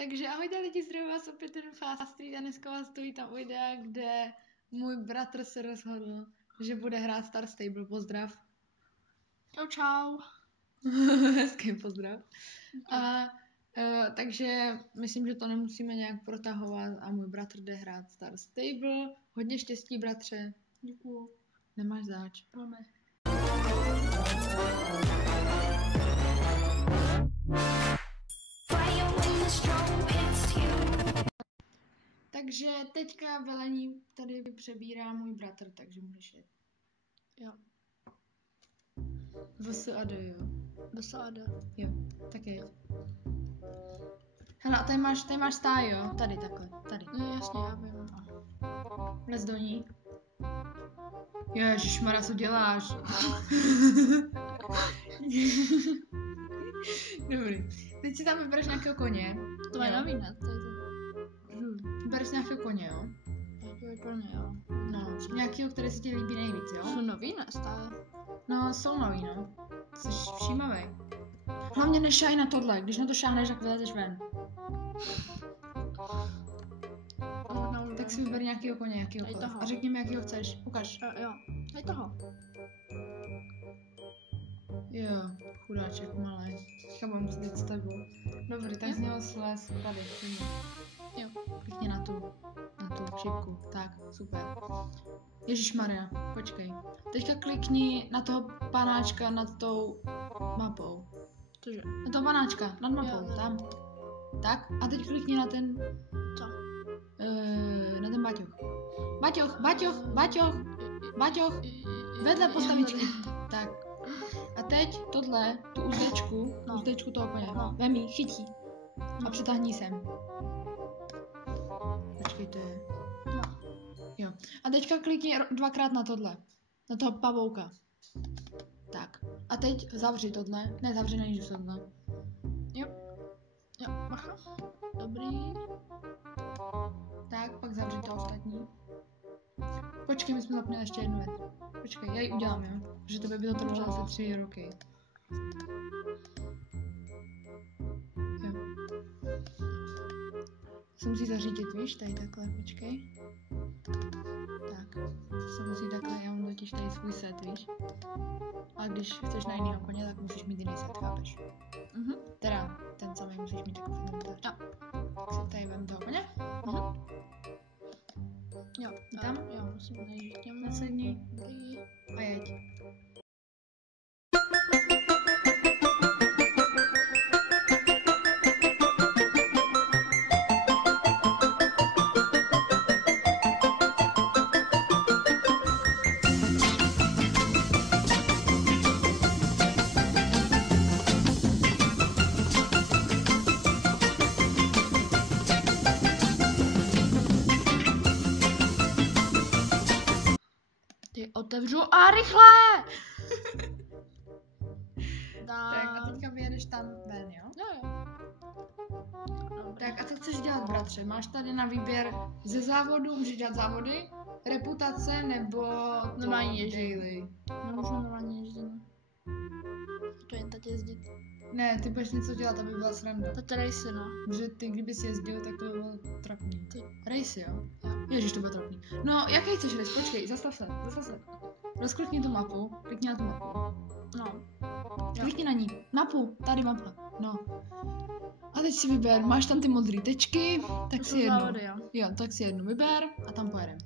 Takže ahojte lidi, zdravím vás opět ten Fast Street a dneska vás stojí tam u videa, kde můj bratr se rozhodl, že bude hrát Star Stable. Pozdrav. Čau. Hezký pozdrav. Takže myslím, že to nemusíme nějak protahovat a můj bratr jde hrát Star Stable. Hodně štěstí, bratře. Děkuju. Nemáš zač. Máme. Takže teďka velení tady přebírá můj bratr, takže můžeš jet. Jo. VSAD, jo. VSAD. Jo, tak jeď. Hele, a tady máš stáj, jo? Tady takhle, tady. No jasně, já vím. Vlez do ní. Ježišmarja, co děláš? Dobrý. Teď si tam vybereš nějakého koně. To je nový, ne? Vybereš nějakého koně, jo? Jakýho koně, jo. No, nějakého, který se ti líbí nejvíc, jo? Jsou nový, ne? Stále. No, jsou nový, no. Jsi všímavej. Hlavně nešáhej na tohle, když na to šáhneš, tak vylezeš ven. Tak si vyber nějakýho koně, jakýhokoliv. A řekni mi, jakýho chceš. Ukaž. Jo. Dej toho. Jo, chudáček malý. Teďka budu muset jít s tebou. Dobrý, tak z něho slez tady. Jo. Klikni na tu šipku. Tak, super. Ježišmarja, počkej. Teďka klikni na toho panáčka nad tou mapou. Cože? Na toho panáčka, nad mapou, Jo, tam. Tak, a teď klikni na ten... Co? Na ten Baťoch. Vedle postavičky. Tak. A teď tohle, tu uzdečku toho koně. No. Vem jí, chyť jí. A přitáhni sem. Počkej, to je... No. Jo. A teďka klikni dvakrát na tohle. Na toho pavouka. Tak. A teď zavři tohle. Ne, zavři na níž tohle. Jo, bacha. Dobrý. Tak, pak zavři to ostatní. Počkej, my jsme zapomněli ještě jednu věc. Počkej, já ji udělám, jo? Protože tebe by to trvalo asi 3 roky. Jo. Se musí zařídit, víš, tady takhle, počkej. Tak, se musí takhle, já mám totiž tady svůj set, víš. A když chceš na jinýho koně, tak musíš mít jiný set, chápeš? Teda, ten samý musíš mít takový inventář. Jo. Tak si tady vem toho koně. Jo, Tam? Jo, musím najít těm. Nasedni a jeď. Otevřu a rychle! Tak a teďka vyjedeš tam ven, jo? Jo. Tak a co chceš dělat, bratře? Máš tady na výběr ze závodu, můžeš dělat závody, reputace nebo Normální ježdění. daily? Nemůžu normálně jezdit. To jen teď jezdit. Ne, ty budeš něco dělat, aby byla sranda. To je race, no. Protože ty, kdybys jezdil, tak to by bylo trapný. Ty. Race, jo? Jo. Ježiš, to bude trapný. No, jaký chceš race? Počkej, zastav se. Rozklikni tu mapu, klikni na tu mapu. No. Klikni na ní. Mapu, tady mapa. No. A teď si vyber, máš tam ty modré tečky, tak To si jsou jednu. závody, jo. Jo, tak si jednu vyber a tam pojedem.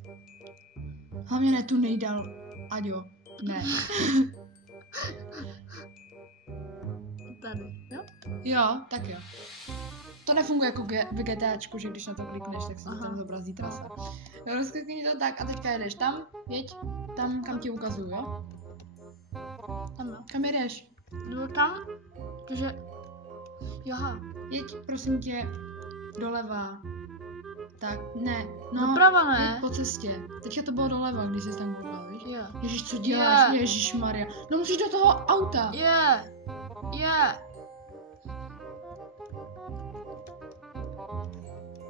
Hlavně ne tu nejdál, ať jo. Ne. Tady, jo? Jo, tak jo. To nefunguje jako v GTAčku, že když na to klikneš, tak se ti tam zobrazí trasa. Rozklikni to tak a teďka jedeš tam, jeď, tam kam ti ukazuju, jo? Tam, jo. Kam jedeš? Jdu tam, protože... Jaha. Jeď, prosím tě, doleva. Tak, ne, no. Doprava ne. Jeď po cestě. Teďka to bylo doleva, když jsi tam koukal, víš? Je. Ježíš, co děláš? Ježišmarja. No musíš do toho auta. Je.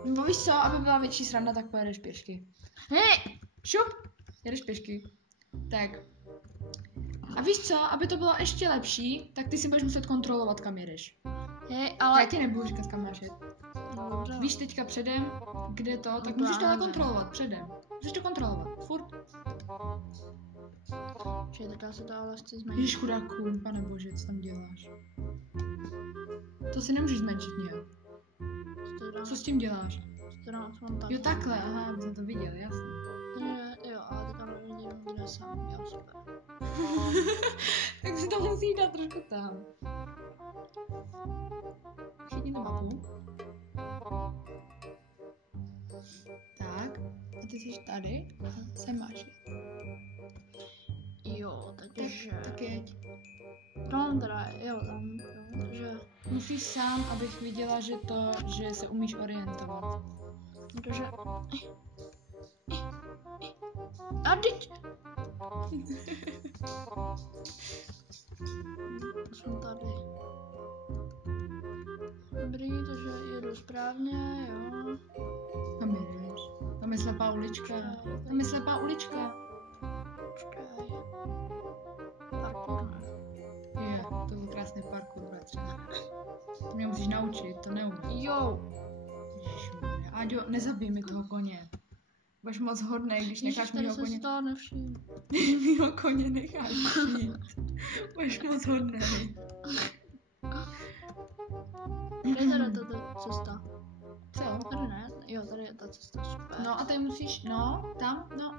No víš co, aby byla větší sranda, tak pojedeš pěšky. Hej. Šup, jedeš pěšky. Tak. A víš co, aby to bylo ještě lepší, tak ty si budeš muset kontrolovat, kam jedeš. Hej, ale... Já ti nebudu říkat, kam máš jet. No, dobře. Víš teďka předem, kde to, tak to musíš to já ale nevím. kontrolovat předem. Musíš to kontrolovat, furt. Že teďka se to ale chci Ježiš změnit. chudáku, pane bože, co tam děláš? To si nemůžeš zmenšit nějak. Co s tím děláš? To dám aspoň tak. Jo takhle, aha, aby jsem to viděl, jasně. Jo, ale teďka nevidím, kde jsem. Jo, super. Tak si to musíš dát trošku tam. Chytni tu mapu. Tak, a ty jsi tady a sem máš. Jo, takže... Tak jeď. To mám teda, jo, tam, takže... Musíš sám, abych viděla, že se umíš orientovat. Takže... A teď! Jsem tady. Dobrý, takže jedu správně, jo. Tam jedeš. Tam je slepá ulička. Tam je slepá ulička. Počkej. Parkour, ne? Je, to byl krásný parkour, bratře. To mě musíš naučit, to neumím. Jo! Ježišmarja. Áďo, nezabij mi toho koně. Budeš moc hodnej, když necháš tady mýho jsem si koně. toho nevšiml. Mýho koně necháš jít. Budeš moc hodnej. Kde je teda tato cesta? Co? Tady ne? Jo, tady je ta cesta, super. No a tady musíš, no, tam, no.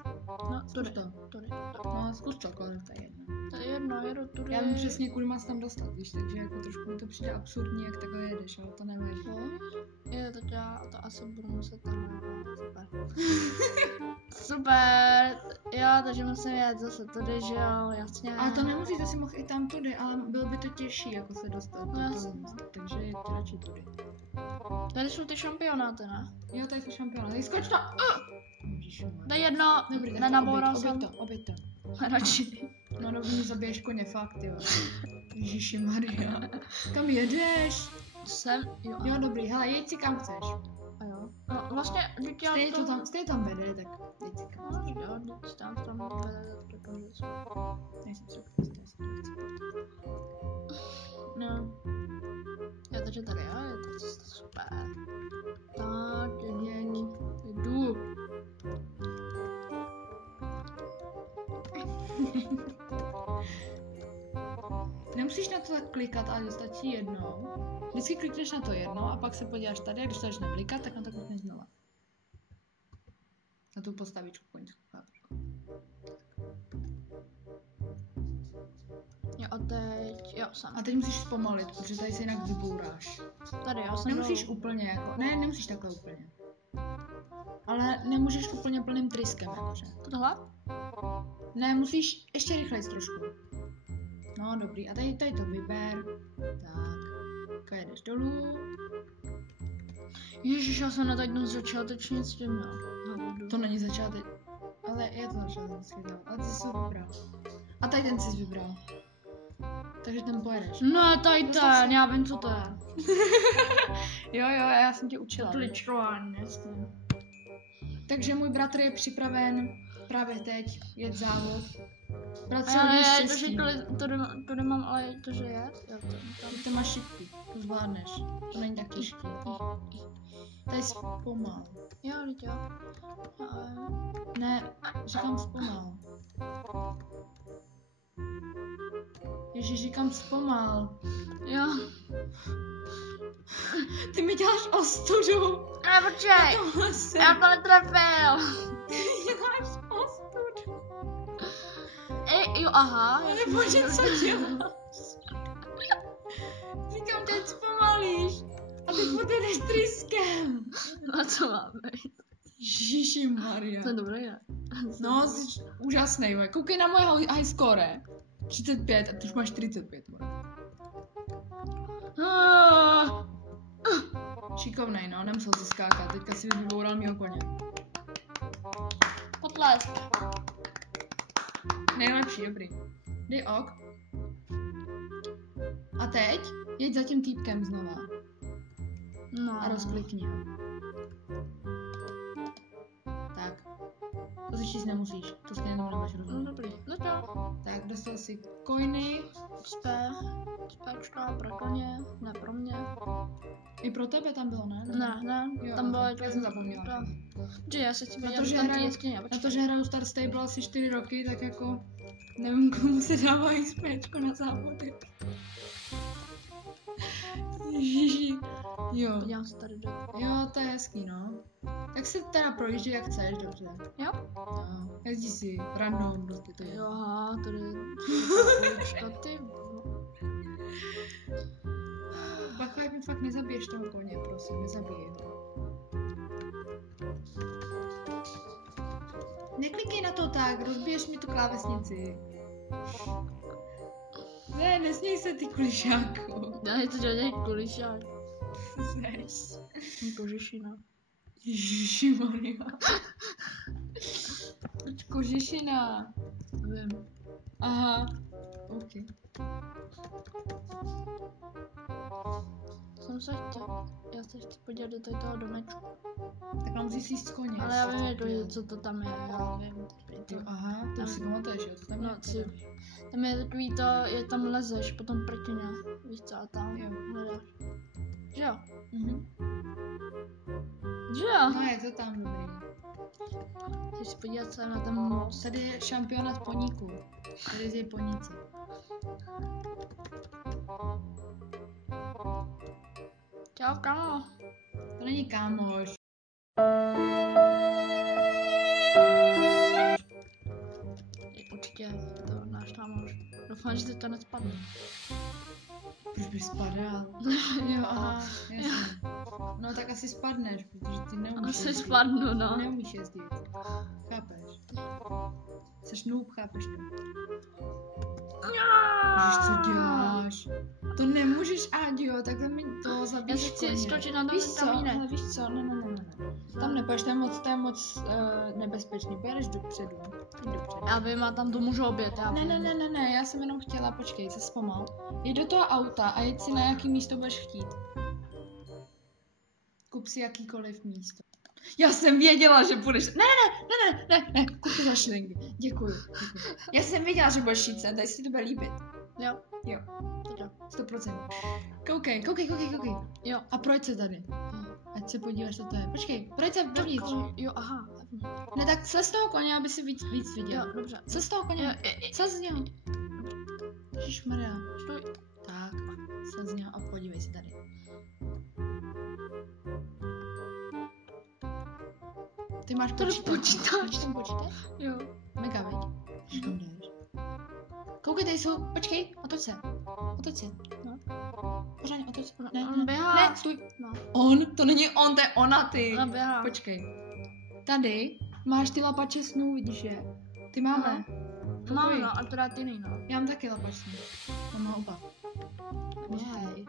No, Zkus tudy, to. tudy. No, zkus to, kolem to je jedno. To je jedno, jedu tudy. Já vím přesně, kudy máš tam dostat, víš, takže jako trošku mi to přijde absurdní, jak takhle jedeš, ale to nevadí. Jo, tak já to asi budu muset tam. Super. Super. Jo, takže musím jet zase tudy, že jo, jasně. Ale to nemusíš, to si mohl i tam tudy, ale bylo by to těžší, jako se dostat do toho jasně. místa, takže jeď radši tudy. Tady jsou ty šampionáty, ne? Jo, tady jsou šampionáty, skoč to! Ježišmarja. To je jedno, Dobrý, tak nenaboural jsem. oběť to. Radši. No, no, mě zabiješ koně, fakt, jo. Ježišimarja. Kam jedeš? Jsem, jo. Jo, dobrý, hele, jeď si kam chceš. A jo. No, vlastně, teď já Stejně tam vede, tak jeď si kam chceš. No, jo, teď tam vede, protože Nejsem surprised, já si to chci. no. Jo, takže tady, jo, je to super. Tak, jdu. Nemusíš na to tak klikat, ale stačí jednou. Vždycky klikneš na to jednou a pak se podíváš tady a když to začne blikat, tak na to klikneš znova. Na tu postavičku koňskou. Jo, a teď, jo, jsem. A teď musíš zpomalit, protože tady se jinak vybouráš. Tady, jo, jsem Nemusíš úplně jako, ne, nemusíš takhle úplně. Ale nemůžeš úplně plným tryskem, jakože. Tohle? Ne, musíš ještě rychleji trošku. No, dobrý. A tady to vyber. Tak. Jedeš dolů. Ježiš, já jsem na teď začáteční s tím, no. To není začátek. Ale je to začátecký, no. A ty jsi to vybral. A tady ten jsi vybral. Takže ten pojedeš. Ne, tady ten, já vím, co to je. Jo, já jsem tě učila. Kličkování, jasně. Takže můj bratr je připraven právě teď jet závod. Bratře, Ale hodně to, že štěstí. to mám, ale to, že je? Jo, To máš šipky, to zvládneš. To není tak těžký. Tady zpomal. Jo, teď jo. Ale... Ne, říkám zpomal. Ježiš, říkám zpomal. Jo. Ty mi děláš ostudu. Ne, počkej. Tohle se... Já to netrefil. Ty mi děláš ostudu. Jo, aha. Nebo něco děláš. Říkám, teď zpomalíš. A ty furt jdeš tryskem. No co máme? Ježišimarja. To je dobré, ne? No, jsi úžasnej, moje. Koukej na moje high score. 35 a ty už máš 45, moje. Šikovnej, no, nemusel si skákat, teďka si vyboural mýho koně. Potlesk. Nejlepší, dobrý. Dej ok. A teď jeď za tím týpkem znova No. a rozklikni ho. Tak. To si číst nemusíš, to stejně tomu nebudeš No rozumět. dobrý, no to. Tak, dostal si coiny. Spéčka pro koně, ne pro mě. I pro tebe tam bylo, ne? Ne, Jo, tam bylo já jsem zapomněla. Že já se chci Na to, podívat že tam ty hraju- jeskyně, Na to, že hraju Star Stable asi 4 roky, tak jako nevím, komu se dává XPčko na závody. Ježiši. Jo. Podívám se tady do... Jo, to je hezký, no. Tak se teda projíždí jak chceš, dobře. Jo? No, jezdí si random, prostě to je. Jo, aha, tady ulička, ty. Bacha, jak mi fakt nezabiješ toho koně, prosím, nezabijej ho. Neklikej na to tak, rozbiješ mi tu klávesnici. Ne, nesměj se ty kulišáku. Já je to dělají kulišák. Seš. Kožešina. Ježišimaria. Proč kožešina? Vím. Aha. OK. Já se chci podívat do toho domečku. Tak nám musíš jít z koně. Ale já vím, co to tam je, já vím. Jo, aha, to Tam- si pamatuješ, jo? To tam No, je. si, tam je takový to, je tam lezeš, potom prkně, víš co, a tam Jo. hledáš. Že jo? Mhm. Že jo? No je to tam dobrý. Chceš si podívat se na ten most. Tady je šampionát poníků. Tady je poníci. Čau, kamo. To není kámoš. Určitě, to náš kámoš. Doufám, že to nespadne. Proč bys spadal? Jo, aha, jasně. No tak asi spadneš, protože ty neumíš Asi jezdit. spadnu, no. Neumíš jezdit. Chápeš? Jseš noob, chápeš to? Ježiš, co děláš? To nemůžeš, Áďo, takhle mi to Já zabíš se chci koně. skočit na Víš ten co, kamínek. ale víš co, ne. Tam nepoješ, to je moc nebezpečný, pojedeš dopředu. Jď dopředu. Já vím, a tam to můžu obět, já vím. Ne, já jsem jenom chtěla, počkej, se zpomal. Jeď do toho auta a jeď si na jaký místo budeš chtít. Kup si jakýkoliv místo. Já jsem věděla, že budeš... Ne, kup to za šilingy. Děkuju. Já jsem věděla, že budeš šít sem, tady si to bude líbit. Jo. Jo. Tak jo. 100%. Koukej. Jo. A proč se tady? Ať se podíváš, co to je. Počkej, proč se dovnitř? Jo, aha. Ne, tak slez z toho koně, aby si víc viděl. Jo, dobře. Slez z toho koně. Slez z něho. Ježišmarja. Stoj. Tak, slez z něho a podívej se tady. Ty máš To počítáš. Máš ten počítač? Jo. Mega, veď? Když tam jdeš. Koukej, tady jsou, počkej, otoč se. No. Pořádně, otoč se. On běhá. Ne, stůj. No. On? To není on, to je ona, ty. Ona běhá. Počkej. Tady máš ty lapače snů, vidíš je? Ty máme. Mám, no, akorát jiný, no. Já mám taky lapač snů. Mám oba. Běhej.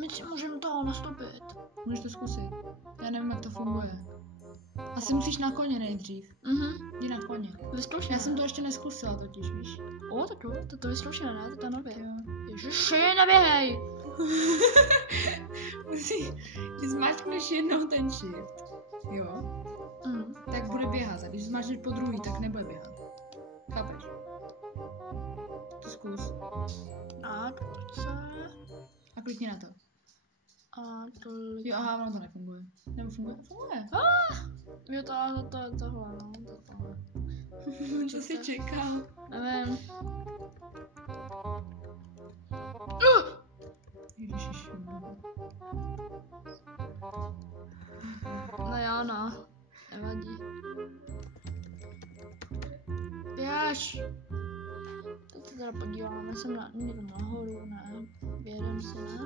My si můžeme toho nastoupit. Můžeš to zkusit. Já nevím, jak to funguje. Asi musíš na koně nejdřív. Jdi na koně. Vyzkoušíme. Já jsem to ještě neskusila totiž, víš? O, tak jo, to vyzkoušíme, ne? To je nově. Jo. Ježiši, neběhej! Když zmáčkneš jednou ten shift, jo, tak bude běhat. A když zmáčkneš po druhý, tak nebude běhat. Chápeš? To zkus. A pojď se. A klikni na to. A to... Jo, aha, ono to nefunguje. Nebo funguje? Funguje. Jo, tohle, no. Tohle. Co jsi čekal? Nevím. Ježiši. No jo, no. Nevadí. Běž! Teď se teda podíváme, jsem někdo nahoru, ne? Vyjedem si, ne?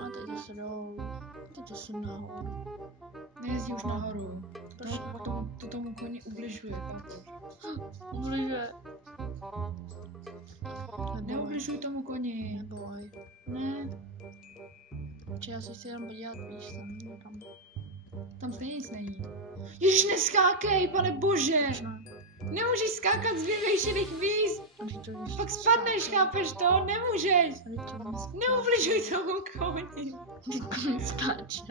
A teď zase dolů. Teď zase nahoru. Nejezdí už nahoru. Proč? To tomu koni ubližuje, chápeš? Ubližuje. Neubližuj tomu koni. Neboj. Ne, Či já se chci jenom podívat, víš, tam někam. tam stejně nic není. Ježiš, neskákej, pane bože! Ne. Nemůžeš skákat z vyvěšených míst! Pak spadneš, chápeš to? Nemůžeš. Neubližuj tomu koni. Skáče.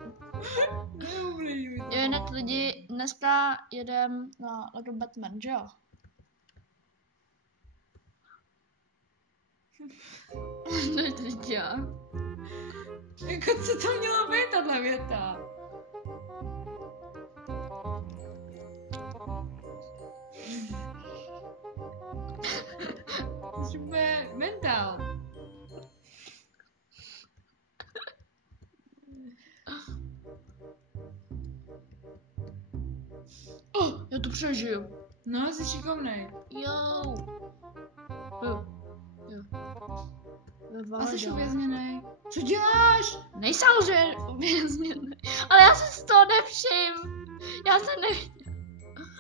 Neubližuj tomu. Jo, jinak lidi, dneska jedem na Lego Batman, že jo? No je to já. Jako co to mělo být, tahle věta? To je mentál. Já to přežiju. No, jsi šikovnej. Jo. A jsi uvězněnej. Co děláš? Nejsem uvězněný, ale já se z toho nevšim. Já se neviděl.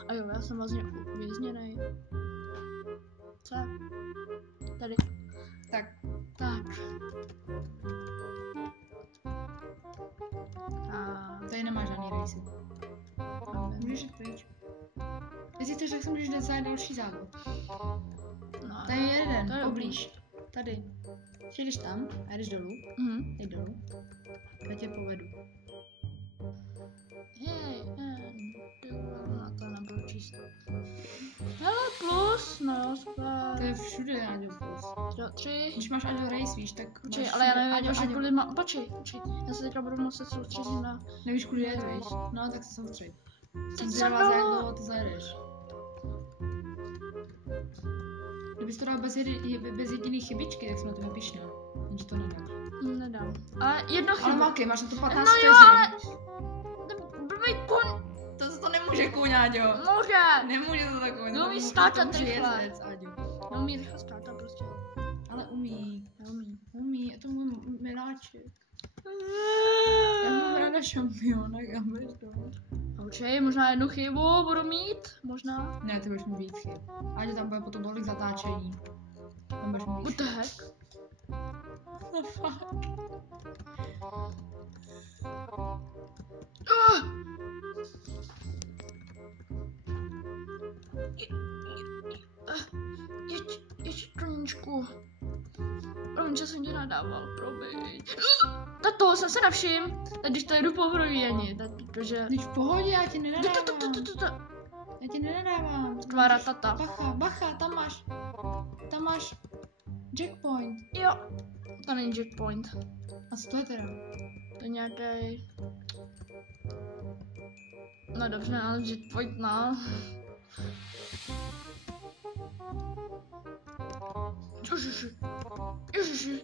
A jo, já jsem vlastně uvězněný. Co? Tady. Tak. A Tady nemá žádný rejsy. Můžeš jít pryč. Jestli chceš, tak si můžeš dát zajet další závod. no, Tady je jeden, to je poblíž. Tady. Jdeš tam a jdeš dolů. Jdeš dolů. Já tě povedu. Hej, na to nebudu číst. Hele, plus, no, super. To je všude Áďo plus. 3. Když máš Áďo race, víš, tak Počkej, máš ale já všude nevím, že Áďo. kvůli počkej. Já se teďka budu muset soustředit na... Nevíš, kudy jet, víš? No, tak se soustřeď. Jsem Teď zvědavá, jsem za jak dolů. dlouho to zajedeš. Kdybys to dal bez jediný chybičky, tak jsem na tebe pyšná. Jenže to nedám. Nedám. Ale jedno Ale chybu. Maky, máš na to 15 No jo, vteřin. ale... Ten blbý koň. To nemůže kůň, Áďo. Může. Nemůže to takové. No, umí skákat může rychle. jezdec, Áďo. Neumí rychle skákat prostě. Ale umí. Neumí. Umí, je to můj miláček. Já mám ráda šampiona, chápeš to? Počkej, možná jednu chybu budu mít. Možná. Ne, ty budeš mít víc chyb. Áďo, tam bude potom tolik zatáčení. Tam budeš mít What the heck? No fuck. Jeď, koníčku. Promiň, že jsem ti nadával, promiň. Tak toho jsem se nevšim. Tak když to jedu po províjení, takže... Jsi v pohodě, já ti nenadávám. To. Já ti nenadávám. Tvá tata. Bacha, tam máš checkpoint. Jo. To není checkpoint. A co to je teda? To je nějaký... No dobře, ale checkpoint no. Ježiši.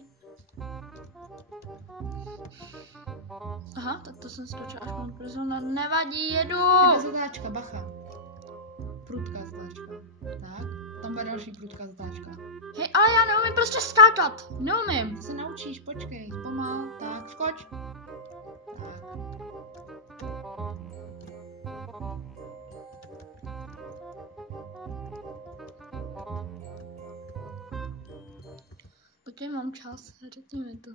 Aha, tak to jsem skočil až mám persona. Nevadí, jedu. Je to zatáčka, bacha. Prudká zatáčka. Tak, tam bude další prudká zatáčka. Hej, ale já neumím prostě skákat. Neumím. To se naučíš, počkej, pomal, tak, skoč. Taky mám čas, řekni mi to.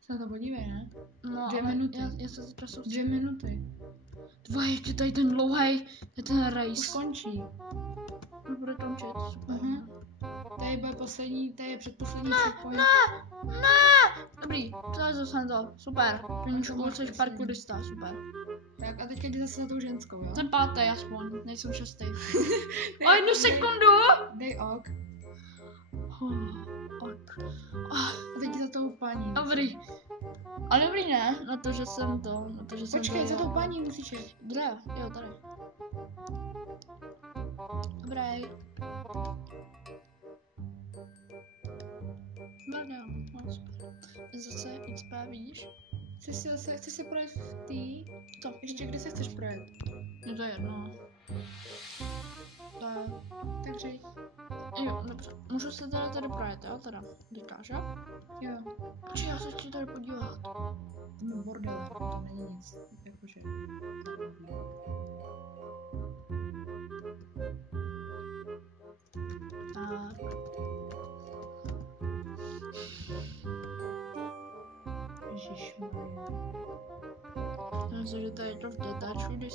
Se na to podívej, ne? No, 2 ale minuty. Já se teďka 2 soustředím. minuty. Dva, ještě tady ten dlouhej, je ten Už race. skončí. No, bude končit, super. Tady bude poslední, tady je předposlední checkpoint. Ne! Dobrý, přelezl jsem to, super. Koníčku, jsi parkourista, super. Tak a teďka jdi zase za tou ženskou, jo? Jsem pátý aspoň, nejsem šestý. O 1 sekundu! Dej ok. Ok. A teď jdi za tou paní. Dobrý. Ale dobrý ne, na to, že jsem to, Počkej, za tou paní musíš jít. Kde? Jo, tady. Dobrý. Dobrý, no super. Zase XP, vidíš? Chceš se projet v tý? To. Ještě kde se chceš projet? No to je jedno. To je... Takže Jo, dobře. Můžu se teda tady projet, jo? Teda. Říkáš, jo? jo. Počkej, já se chci tady podívat. To je bordel, to není nic. Jakože. Tak. Ježišmarja. Já myslím, že to je to v detáčku, když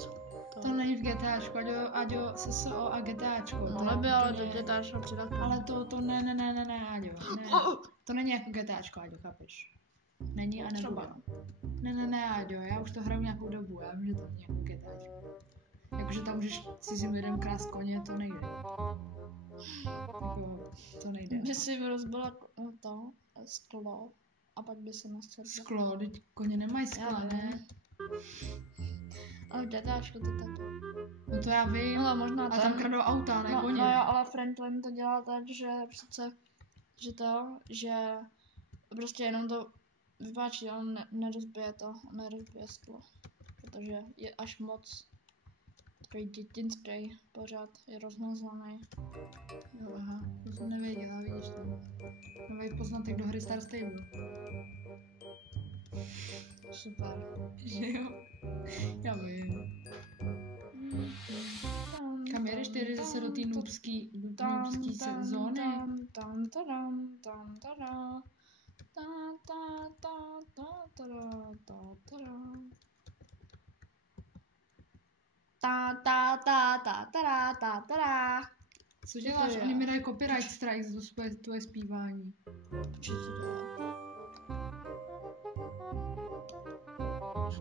to co? To není v GTAčku, Aďo, SSO a GTAčko. No nebyl, ale to GTA šlo přidat. Ale to ne, Aďo. Ne. To není jako GTAčko, Aďo, chápeš? Není a nebude. Ne, Aďo, já už to hraju nějakou dobu, já vím, že to není jako GTAčko. Jakože tam můžeš cizím lidem krást koně, to nejde. Jako, to nejde. By si rozbila to sklo a pak by se nastřelila. Sklo, teď koně nemají skla, ne? Ale v GTAčku to taky. No to já vím, No, možná a tam kradou auta, ne koně. No jo, ale Franklin to dělá tak, že přece, že prostě jenom to vypáčí, ale nerozbije sklo. Protože je až moc takový dětinský pořád, je rozmazlený. Jo, aha, to jsem nevěděla, vidíš to. Nový poznatek do hry Star Stable. Super. Že jo? Já vím. Kam jedeš ty zase do té noobský sezóny? Co děláš? Oni mi dají copyright strikes do tvoje zpívání. Co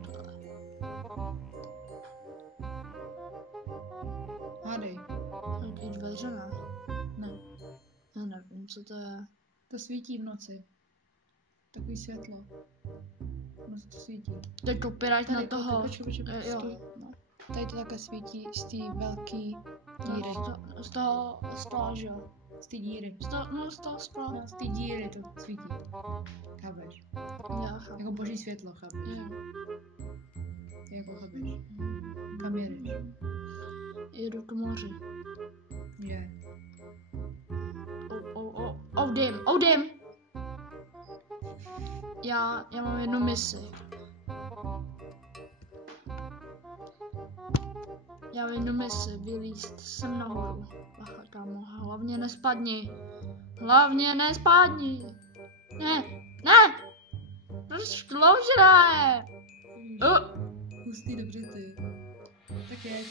to dělá? Hádej. Nějaký dveře, ne? Ne. Já nevím, co to je. To svítí v noci. Takový světlo. V noci to svítí. To je copyright na toho. Počkej, Jo. no. Tady to také svítí z té velké díry. Z toho, že jo. Z té díry. Z toho skla. No, z té díry to svítí. Chápeš? Já chápu. Jako boží světlo, chápeš? Jo. Jako chápeš? Kam jedeš? Jedu k moři. Je. Oh damn. Já mám jednu misi. Já mám jednu misi, vylízt sem nahoru. Bacha, kámo, hlavně nespadni. Ne! Proč dlouže ne? Hustý, dobře ty. Tak je.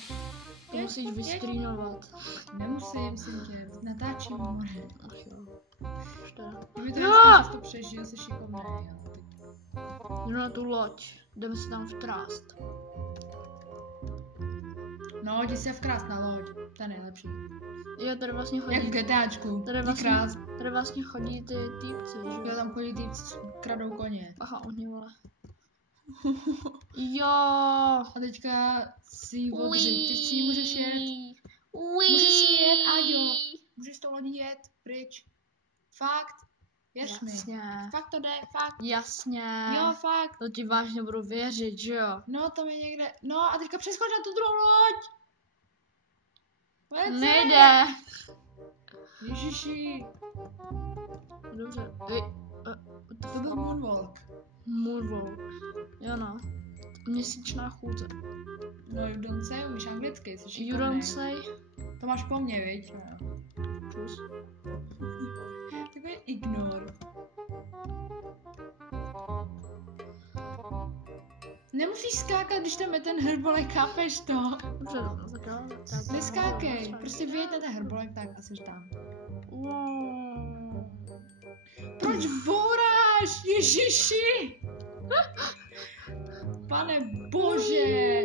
To musíš vystreamovat. Nemusím, tě. Natáčím, more. Ach jo. Už teda. Kdyby to Jo! jasný, že to přežil, jsi šikovnej, ale teď. Jdu na tu loď. Jdeme si tam vkrást. No, jdi se vkrást na loď. To je nejlepší. Jo, tady vlastně chodí. Jak v GTAčku. Tady vlastně chodí ty týpci, že Jo, jo? tam chodí týpci, kradou koně. Aha, oni vole. Jo. A teďka si odřiď, teď si ji můžeš jet. Můžeš jet, Aďo. Můžeš to lodí jet, pryč. Fakt. Věř mi. Jasně. Fakt to jde, fakt. Jasně. Jo, fakt. To ti vážně budu věřit, že jo? No, tam je někde. No a teďka přeskoč na tu druhou loď. Vece. Nejde. Ježiši. Dobře. To byl moonwalk. Moonwalk. Jo no. Měsíčná chůze. No, you don't say, umíš anglicky, jsi You šikovnej. don't say. To máš po mně, viď? Čus. Takový ignor. Nemusíš skákat, když tam je ten hrbolek, chápeš to? Dobře, no, tak jo. Neskákej, prostě vyjeď na ten hrbolek, tak a jsi tam. Wow. Proč bouráš, Ježiši? Pane bože.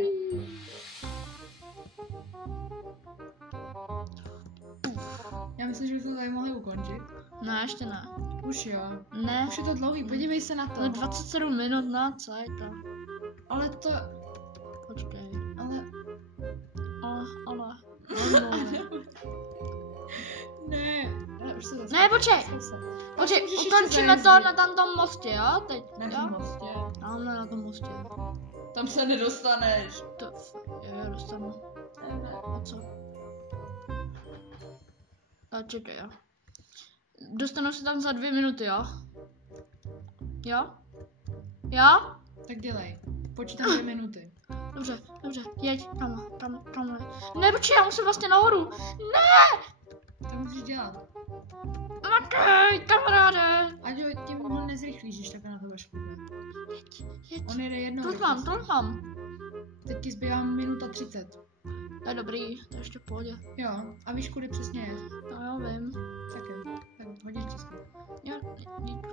Já myslím, že bychom to tady mohli ukončit. Ne, ještě ne. Už jo. Ne. Už je to dlouhý, podívej se na to. To je 27 minut na cajka. Ale to... Počkej. Ale... Ale. Ne. Ale už se zase. Ne, počkej. Počkej, ukončíme to na tamtom mostě, jo? Teď, Na jo? tom mostě. Tamhle na tom mostě. Tam se nedostaneš. To, jo, dostanu. A co? A čekaj, jo. Dostanu se tam za 2 minuty, jo? Jo? Jo? Tak dělej. Počítám 2 minuty. Dobře, jeď, tam. Ne, počkej, já musím vlastně nahoru. Ne! To musíš dělat. Makej, kamaráde. Ať tím ho nezrychlíš, když takhle na to budeš koukat. Jeď. On jede jednou. Doufám. Teď ti zbývá minuta 30. To je dobrý, to je ještě v pohodě. Jo, a víš, kudy přesně je? No jo, vím. Tak jo, tak hodně štěstí. Jo, dík.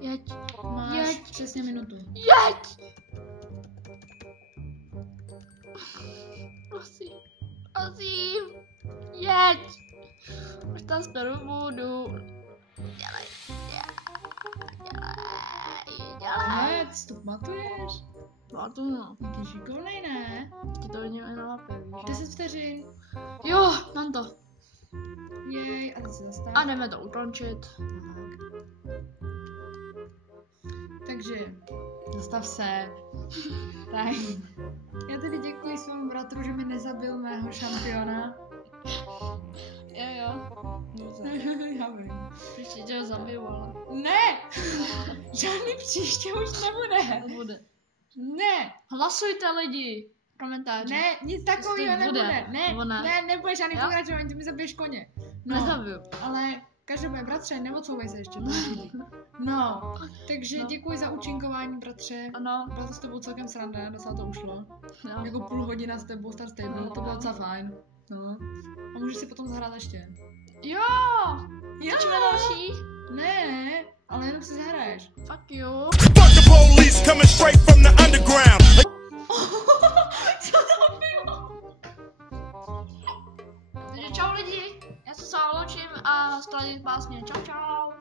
Jeď, Máš jeď, přesně minutu. jeď! Prosím, prosím, jeď! Už tam skoro budu. Dělej, dělej. Hned, to pamatuješ? No to no, Jaký šikovnej, ne? ti to vidím i na mapě, víš. 10 vteřin. Jo, mám to. Jej, a teď se zastav. A jdeme to ukončit. Tak. Takže, zastav se. Tak. Já tedy děkuji svému bratru, že mi nezabil mého šampiona. Jo. Já vím. Příště tě ho zabiju, ale Ne! Žádný příště už nebude. nebude. Ne! Hlasujte lidi! Komentáře. Ne, nic takového Jestli bude, nebude. Ne, nebo ne. ne, nebude žádný Jo? pokračování, ty mi zabiješ koně. No, Nezabiju. ale každopádně, bratře, neodsouvej se ještě. No, takže No. děkuji za účinkování, bratře. Ano. Bylo to s tebou celkem sranda, docela to ušlo. Jo. Jako půl hodina s tebou Star Stable, to bylo docela fajn. No. A můžeš si potom zahrát ještě. Jo! Jo! Točíme další? Ne, ale jenom si zahraješ. Fuck you. Fuck the police coming straight from the underground. Co to bylo? Takže čau lidi, já se s vámi loučím a skladím básně. Čau čau.